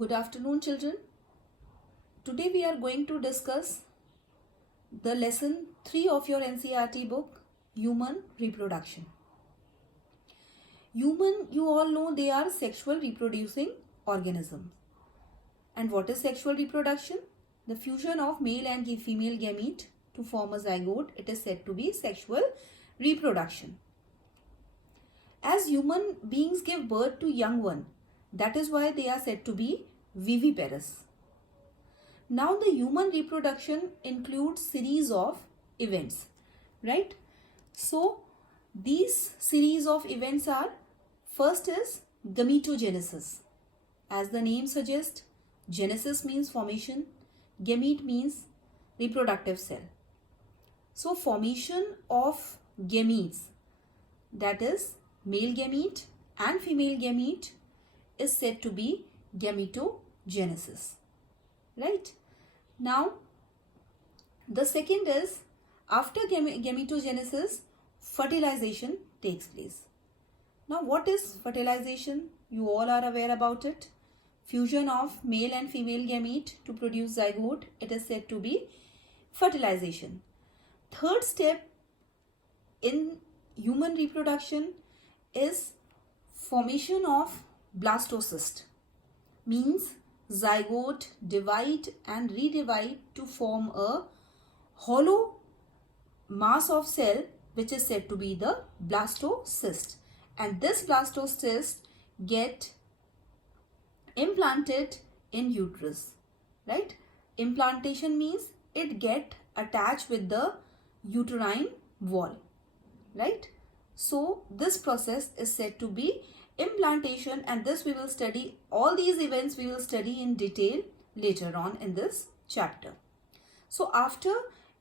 Good afternoon, children. Today we are going to discuss the lesson 3 of your NCERT book, Human Reproduction. Human, you all know they are sexual reproducing organisms. And what is sexual reproduction? The fusion of male and female gamete to form a zygote. It is said to be sexual reproduction. As human beings give birth to young one, that is why they are said to be viviparous. Now the human reproduction includes series of events, right? So these series of events are, first is gametogenesis. As the name suggests, genesis means formation, gamete means reproductive cell. So formation of gametes, that is male gamete and female gamete, is said to be gametogenesis, right? Now the second is, after gametogenesis, fertilization takes place. Now what is fertilization? You all are aware about it. Fusion of male and female gamete to produce zygote. It is said to be fertilization. Third step in human reproduction is formation of blastocyst. Means zygote divide and redivide to form a hollow mass of cell, which is said to be the blastocyst. And this blastocyst get implanted in uterus, right? Implantation means it get attached with the uterine wall, right? So this process is said to be implantation, and this we will study, all these events we will study in detail later on in this chapter. So after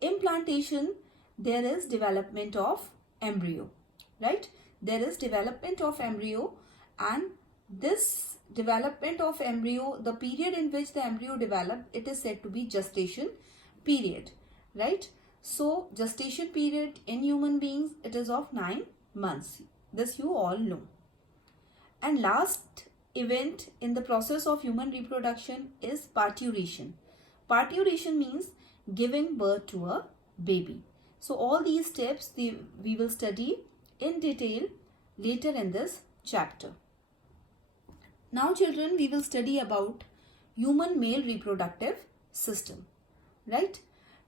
implantation, there is development of embryo, right? There is development of embryo, and this development of embryo, the period in which the embryo develop, it is said to be gestation period, right? So gestation period in human beings, it is of 9 months. This you all know. And last event in the process of human reproduction is parturition. Parturition means giving birth to a baby. So all these steps we will study in detail later in this chapter. Now children, we will study about human male reproductive system, right?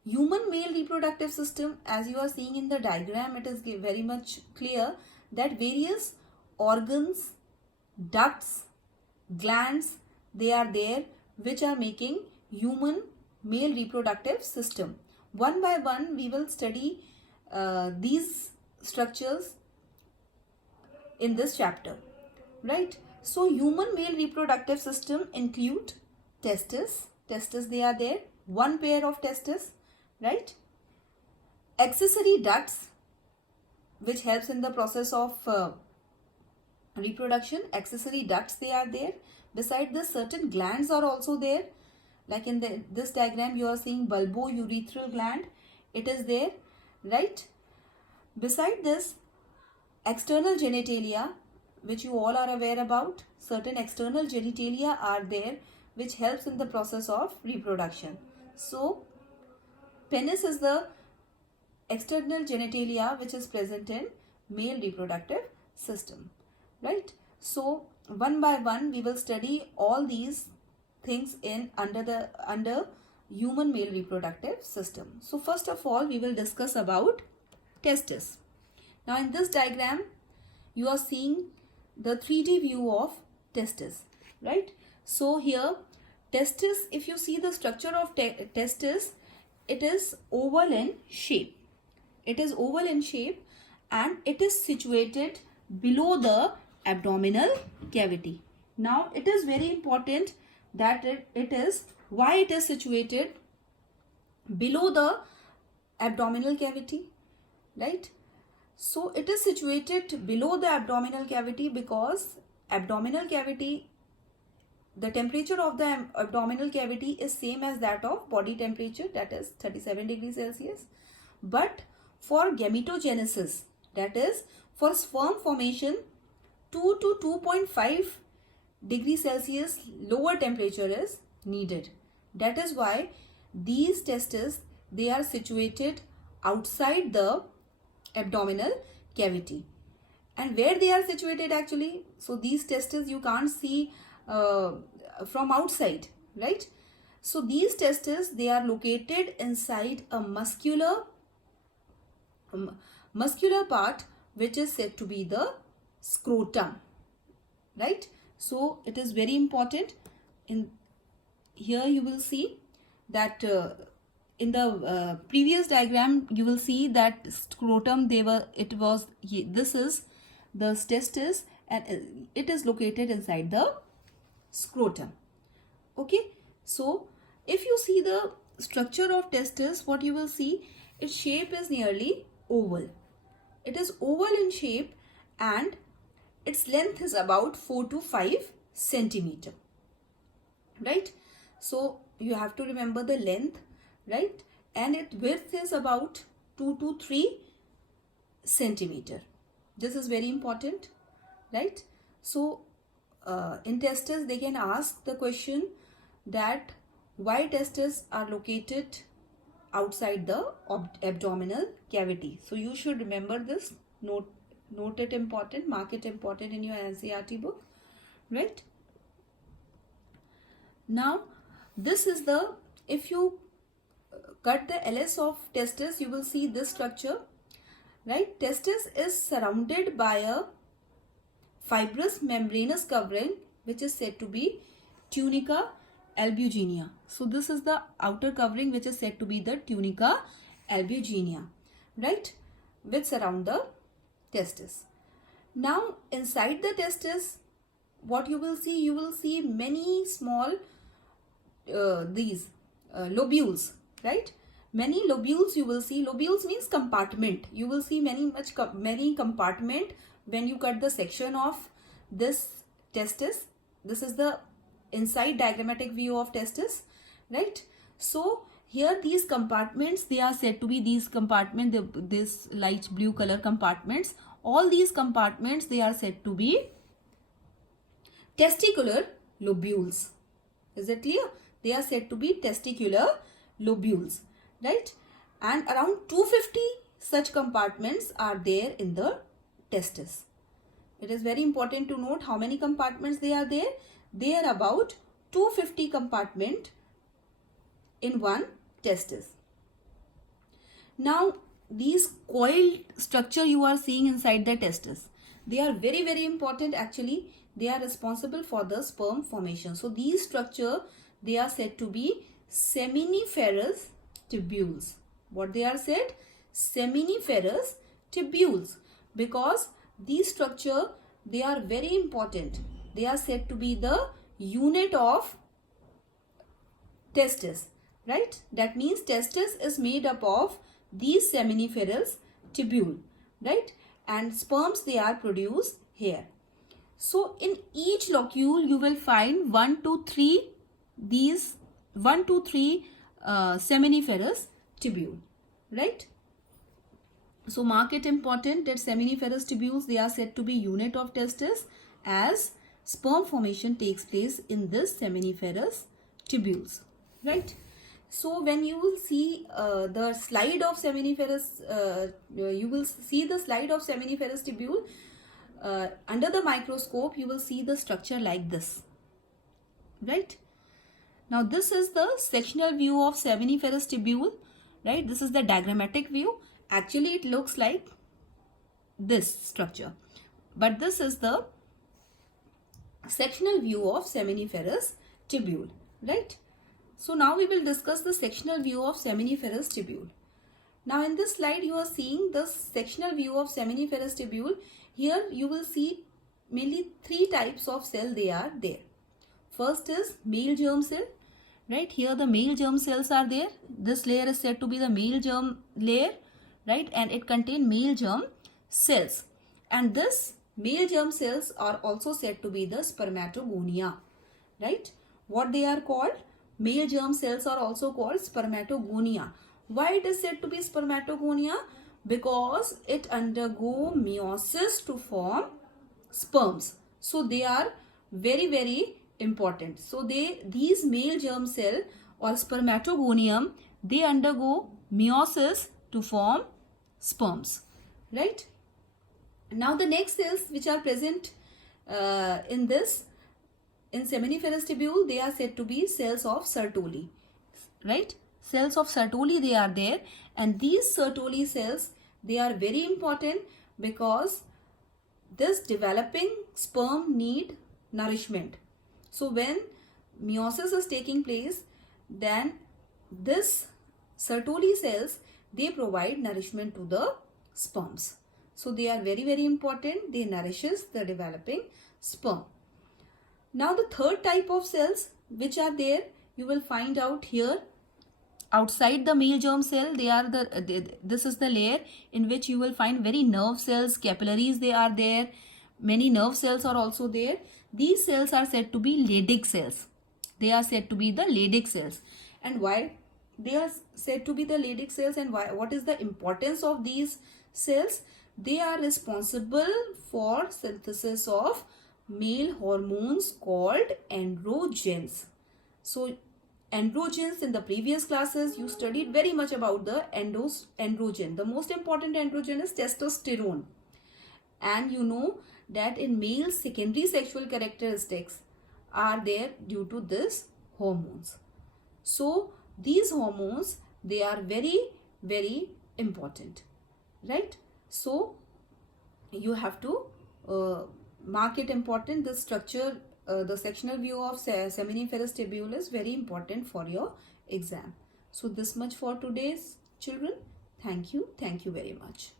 Human male reproductive system, as you are seeing in the diagram, it is very much clear that various organs, ducts, glands, they are there which are making human male reproductive system. One by one we will study these structures in this chapter, right? So human male reproductive system include testes they are there, one pair of testes, right? Accessory ducts, which helps in the process of reproduction. Accessory ducts, they are there. Beside this, certain glands are also there. Like in this diagram, you are seeing bulbourethral gland. It is there, right? Beside this, external genitalia, which you all are aware about. Certain external genitalia are there, which helps in the process of reproduction. So penis is the external genitalia which is present in male reproductive system, right? So one by one we will study all these things in under human male reproductive system. So first of all we will discuss about testes. Now in this diagram you are seeing the 3D view of testes, right? So here testes, if you see the structure of testes, it is oval in shape. It is oval in shape and it is situated below the abdominal cavity. Now it is very important that it is, why it is situated below the abdominal cavity, right? So it is situated below the abdominal cavity because abdominal cavity, the temperature of the abdominal cavity is same as that of body temperature, that is 37 degrees Celsius. But for gametogenesis, that is for sperm formation, 2 to 2.5 degree Celsius lower temperature is needed. That is why these testes, they are situated outside the abdominal cavity. And where they are situated actually? So these testes you can't see from outside, right? So these testes, they are located inside a muscular part which is said to be the scrotum, right? So it is very important. In here you will see that in the previous diagram you will see that scrotum, this is the testis and it is located inside the scrotum. Okay, so if you see the structure of testis, what you will see, its shape is nearly oval. It is oval in shape and its length is about 4 to 5 centimeter, right? So you have to remember the length, right? And its width is about 2 to 3 centimeter. This is very important, right? So in testes, they can ask the question that why testes are located outside the abdominal cavity. So you should remember this, note it important, mark it important in your NCERT book, right? Now this is the, if you cut the LS of testis, you will see this structure, right? Testis is surrounded by a fibrous membranous covering which is said to be tunica albuginea. So this is the outer covering which is said to be the tunica albuginea, right, which surround the testis. Now inside the testis, what you will see, many small lobules, right? Many lobules you will see. Lobules means compartment. You will see many compartment when you cut the section of this testis. This is the inside diagrammatic view of testis, right? So here these compartments, they are said to be these compartments, this light blue color compartments. All these compartments, they are said to be testicular lobules. Is it clear? They are said to be testicular lobules, right? And around 250 such compartments are there in the testis. It is very important to note how many compartments they are there. They are about 250 compartments in one testis. Now these coiled structure you are seeing inside the testis, they are very, very important actually. They are responsible for the sperm formation. So these structure, they are said to be seminiferous tubules. What they are said? Seminiferous tubules. Because these structure, they are very important. They are said to be the unit of testis, right? That means testis is made up of these seminiferous tubule, right? And sperms, they are produced here. So in each locule you will find 1 to 3 seminiferous tubule, right? So mark it important that seminiferous tubules, they are said to be unit of testis, as sperm formation takes place in this seminiferous tubules, right? So when you will see the slide of seminiferous, tubule under the microscope, you will see the structure like this, right? Now this is the sectional view of seminiferous tubule, right? This is the diagrammatic view. Actually it looks like this structure, but this is the sectional view of seminiferous tubule, right? So now we will discuss the sectional view of seminiferous tubule. Now in this slide you are seeing the sectional view of seminiferous tubule. Here you will see mainly 3 types of cell they are there. First is male germ cell, right? Here the male germ cells are there. This layer is said to be the male germ layer, right? And it contains male germ cells. And this male germ cells are also said to be the spermatogonia, right? What they are called? Male germ cells are also called spermatogonia. Why it is said to be spermatogonia? Because it undergo meiosis to form sperms. So they are very important. So these male germ cell or spermatogonium, they undergo meiosis to form sperms, right? Now the next cells which are present in seminiferous tubule, they are said to be cells of Sertoli, right? Cells of Sertoli, they are there, and these Sertoli cells, they are very important because this developing sperm need nourishment. So when meiosis is taking place, then this Sertoli cells, they provide nourishment to the sperms. So they are very important. They nourishes the developing sperm. Now the third type of cells which are there, you will find out here outside the male germ cell. They are this is the layer in which you will find very nerve cells, capillaries, they are there. Many nerve cells are also there. These cells are said to be Leydig cells. They are said to be the Leydig cells. And why they are said to be the Leydig cells, and what is the importance of these cells? They are responsible for synthesis of male hormones called androgens. So androgens, in the previous classes you studied very much about the androgen. The most important androgen is testosterone, and you know that in males secondary sexual characteristics are there due to this hormones. So these hormones, they are very important, right? So you have to mark it important. The structure, the sectional view of seminiferous tubule is very important for your exam. So this much for today's children. Thank you very much.